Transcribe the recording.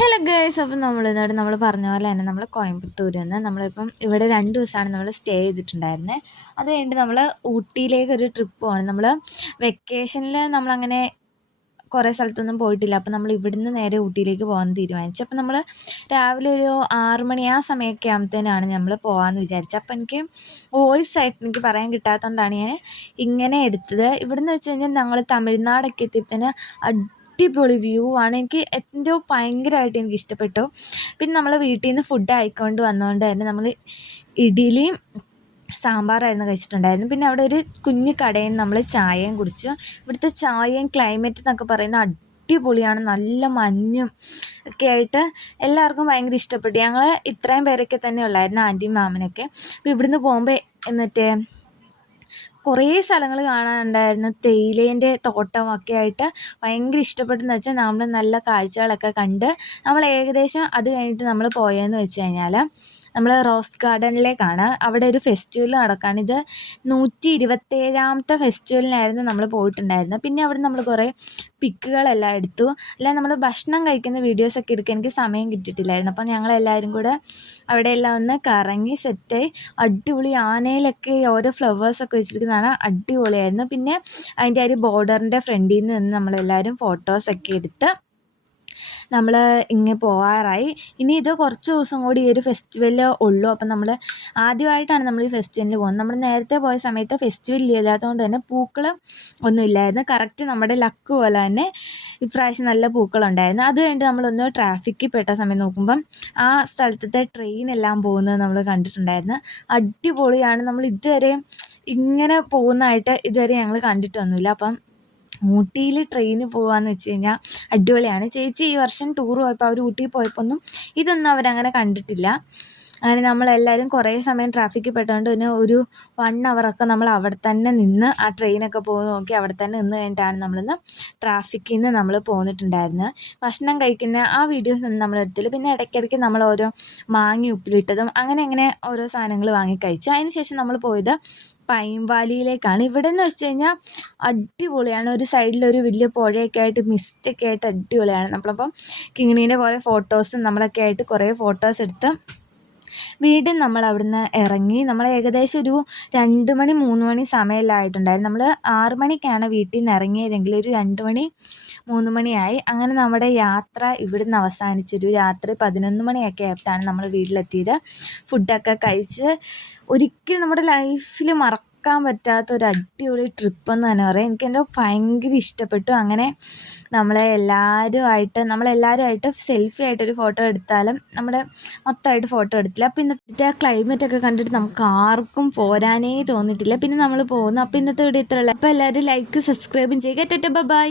Hello guys, അപ്പം നമ്മൾ പറഞ്ഞ പോലെ തന്നെ നമ്മൾ കോയമ്പത്തൂരിൽ നിന്ന് നമ്മളിപ്പം ഇവിടെ 2 ദിവസമാണ് നമ്മൾ സ്റ്റേ ചെയ്തിട്ടുണ്ടായിരുന്നത്. അത് കഴിഞ്ഞിട്ട് നമ്മൾ ഊട്ടിയിലേക്കൊരു ട്രിപ്പ് പോകണം. നമ്മൾ വെക്കേഷനിൽ നമ്മളങ്ങനെ കുറേ സ്ഥലത്തൊന്നും പോയിട്ടില്ല. അപ്പം നമ്മൾ ഇവിടുന്ന് നേരെ ഊട്ടിയിലേക്ക് പോകാൻ തീരുമാനിച്ചു. അപ്പം നമ്മൾ രാവിലെ ഒരു 6 മണി ആ സമയമൊക്കെ ആകുമ്പോഴത്തേനാണ് നമ്മൾ പോകാമെന്ന് വിചാരിച്ചത്. അപ്പം എനിക്ക് വോയിസ് ആയിട്ട് എനിക്ക് പറയാൻ കിട്ടാത്തതുകൊണ്ടാണ് ഞാൻ ഇങ്ങനെ എടുത്തത്. ഇവിടുന്ന് വെച്ച് കഴിഞ്ഞാൽ ഞങ്ങൾ തമിഴ്നാടൊക്കെ എത്തിയപ്പോഴത്തേന് അടിപൊളി വ്യൂ ആണ്. എനിക്ക് എന്തോ ഭയങ്കരമായിട്ട് എനിക്ക് ഇഷ്ടപ്പെട്ടു. പിന്നെ നമ്മൾ വീട്ടിൽ നിന്ന് ഫുഡ് ആയിക്കൊണ്ട് വന്നതുകൊണ്ട് തന്നെ നമ്മൾ ഇഡ്ഡലിയും സാമ്പാറായിരുന്നു കഴിച്ചിട്ടുണ്ടായിരുന്നു. പിന്നെ അവിടെ ഒരു കുഞ്ഞു കടയിൽ നിന്ന് നമ്മൾ ചായയും കുടിച്ചു. ഇവിടുത്തെ ചായയും ക്ലൈമറ്റ് എന്നൊക്കെ പറയുന്നത് അടിപൊളിയാണ്. നല്ല മഞ്ഞും ഒക്കെ ആയിട്ട് എല്ലാവർക്കും ഭയങ്കര ഇഷ്ടപ്പെട്ടു. ഞങ്ങൾ ഇത്രയും പേരൊക്കെ തന്നെ ഉള്ളായിരുന്നു, ആൻറ്റിയും മാമനൊക്കെ. അപ്പോൾ ഇവിടുന്ന് പോകുമ്പോൾ എന്നിട്ട് കുറേ സ്ഥലങ്ങൾ കാണാനുണ്ടായിരുന്നു. തേയിലേൻ്റെ തോട്ടമൊക്കെ ആയിട്ട് ഭയങ്കര ഇഷ്ടപ്പെട്ടെന്ന് വെച്ചാൽ നമ്മൾ നല്ല കാഴ്ചകളൊക്കെ കണ്ട് നമ്മൾ ഏകദേശം അത് കഴിഞ്ഞിട്ട് നമ്മൾ പോയതെന്ന് വെച്ച് കഴിഞ്ഞാൽ നമ്മൾ റോസ് ഗാർഡനിലേക്കാണ്. അവിടെ ഒരു ഫെസ്റ്റിവൽ നടക്കുകയാണ്. ഇത് 127ാമത്തെ ഫെസ്റ്റിവലിനായിരുന്നു നമ്മൾ പോയിട്ടുണ്ടായിരുന്നത്. പിന്നെ അവിടെ നമ്മൾ കുറേ പിക്കുകളെല്ലാം എടുത്തു. അല്ല, നമ്മൾ ഭക്ഷണം കഴിക്കുന്ന വീഡിയോസൊക്കെ എടുക്കാൻ എനിക്ക് സമയം കിട്ടിയിട്ടില്ലായിരുന്നു. അപ്പം ഞങ്ങളെല്ലാവരും കൂടെ അവിടെ എല്ലാം ഒന്ന് കറങ്ങി സെറ്റായി. അടിപൊളി ആനയിലൊക്കെ ഓരോ ഫ്ലവേഴ്സൊക്കെ വെച്ചിരിക്കുന്നതാണ്, അടിപൊളിയായിരുന്നു. പിന്നെ അതിൻ്റെ ഒരു ബോർഡറിൻ്റെ ഫ്രണ്ടിൽ നിന്ന് നമ്മളെല്ലാവരും ഫോട്ടോസൊക്കെ എടുത്ത് നമ്മൾ ഇങ്ങനെ പോകാറായി. ഇനി ഇത് കുറച്ച് ദിവസം കൂടി ഈ ഒരു ഫെസ്റ്റിവൽ ഉള്ളൂ. അപ്പം നമ്മൾ ആദ്യമായിട്ടാണ് നമ്മൾ ഈ ഫെസ്റ്റിവലിന് പോകുന്നത്. നമ്മൾ നേരത്തെ പോയ സമയത്ത് ഫെസ്റ്റിവൽ ഇല്ലാത്തതുകൊണ്ട് തന്നെ പൂക്കൾ ഒന്നും ഇല്ലായിരുന്നു. കറക്റ്റ് നമ്മുടെ ലക്ക് പോലെ തന്നെ ഇപ്രാവശ്യം നല്ല പൂക്കളുണ്ടായിരുന്നു. അത് കഴിഞ്ഞിട്ട് നമ്മളൊന്ന് ട്രാഫിക്കിൽ പെട്ട സമയം നോക്കുമ്പം ആ സ്ഥലത്തെ ട്രെയിനെല്ലാം പോകുന്നത് നമ്മൾ കണ്ടിട്ടുണ്ടായിരുന്നു. അടിപൊളിയാണ്. നമ്മൾ ഇതുവരെ ഇങ്ങനെ പോകുന്നതായിട്ട് ഇതുവരെ ഞങ്ങൾ കണ്ടിട്ടൊന്നുമില്ല. അപ്പം ഊട്ടിയിൽ ട്രെയിനിൽ പോകാമെന്ന് വെച്ച് കഴിഞ്ഞാൽ അടിപൊളിയാണ്. ചേച്ചി ഈ വർഷം ടൂർ പോയപ്പോൾ അവർ ഊട്ടിയിൽ പോയപ്പോൾ ഇതൊന്നും അവരങ്ങനെ കണ്ടിട്ടില്ല. അങ്ങനെ നമ്മളെല്ലാവരും കുറേ സമയം ട്രാഫിക്കിൽ പെട്ടുകൊണ്ട് പിന്നെ ഒരു 1 അവറൊക്കെ നമ്മൾ അവിടെ തന്നെ നിന്ന് ആ ട്രെയിനൊക്കെ പോകുന്ന നോക്കി അവിടെ തന്നെ നിന്ന് കഴിഞ്ഞിട്ടാണ് നമ്മളിന്ന് ട്രാഫിക്കിൽ നിന്ന് നമ്മൾ പോന്നിട്ടുണ്ടായിരുന്നത്. ഭക്ഷണം കഴിക്കുന്ന ആ വീഡിയോസ് ഒന്നും നമ്മളെടുത്തില്ല. പിന്നെ ഇടയ്ക്കിടയ്ക്ക് നമ്മൾ ഓരോ മാങ്ങി ഉപ്പിലിട്ടതും അങ്ങനെ ഓരോ സാധനങ്ങൾ വാങ്ങി കഴിച്ചു. അതിന് ശേഷം നമ്മൾ പോയത് പൈൻവാലിയിലേക്കാണ്. ഇവിടെ എന്ന് വെച്ച് കഴിഞ്ഞാൽ അടിപൊളിയാണ്. ഒരു സൈഡിലൊരു വലിയ പുഴയൊക്കെ ആയിട്ട് മിസ്റ്റൊക്കെ ആയിട്ട് അടിപൊളിയാണ്. നമ്മളപ്പം കിങ്ങിണീൻ്റെ കുറേ ഫോട്ടോസും നമ്മളൊക്കെ ആയിട്ട് കുറേ ഫോട്ടോസ് എടുത്ത് വീണ്ടും നമ്മൾ അവിടുന്ന് ഇറങ്ങി. നമ്മൾ ഏകദേശം ഒരു 2 മണി 3 മണി സമയമെല്ലാമായിട്ടുണ്ടായിരുന്നു. നമ്മൾ 6 മണിക്കാണ് വീട്ടിൽ നിന്ന് ഇറങ്ങിയതെങ്കിൽ ഒരു 2 മണി 3 മണിയായി. അങ്ങനെ നമ്മുടെ യാത്ര ഇവിടുന്ന് അവസാനിച്ചൊരു രാത്രി 11 മണിയൊക്കെ ആയിട്ടാണ് നമ്മൾ വീട്ടിലെത്തിയത്. ഫുഡൊക്കെ കഴിച്ച് ഒരിക്കലും നമ്മുടെ ലൈഫിൽ മറക്കാൻ പറ്റാത്തൊരു അടിപൊളി ട്രിപ്പെന്ന് തന്നെ പറയാം. എനിക്കെന്തോ ഭയങ്കര ഇഷ്ടപ്പെട്ടു. അങ്ങനെ നമ്മളെല്ലാവരുമായിട്ട് സെൽഫി ആയിട്ടൊരു ഫോട്ടോ എടുത്താലും നമ്മുടെ മൊത്തമായിട്ട് ഫോട്ടോ എടുത്തില്ല. അപ്പോൾ ഇന്നത്തെ ക്ലൈമറ്റൊക്കെ കണ്ടിട്ട് നമുക്ക് ആർക്കും പോരാനേ തോന്നിയിട്ടില്ല. പിന്നെ നമ്മൾ പോകുന്നു. അപ്പോൾ ഇന്നത്തെ വീഡിയോ ഇത്രയുള്ളൂ. അപ്പോൾ എല്ലാവരും ലൈക്ക് സബ്സ്ക്രൈബും ചെയ്യുക. ബൈ.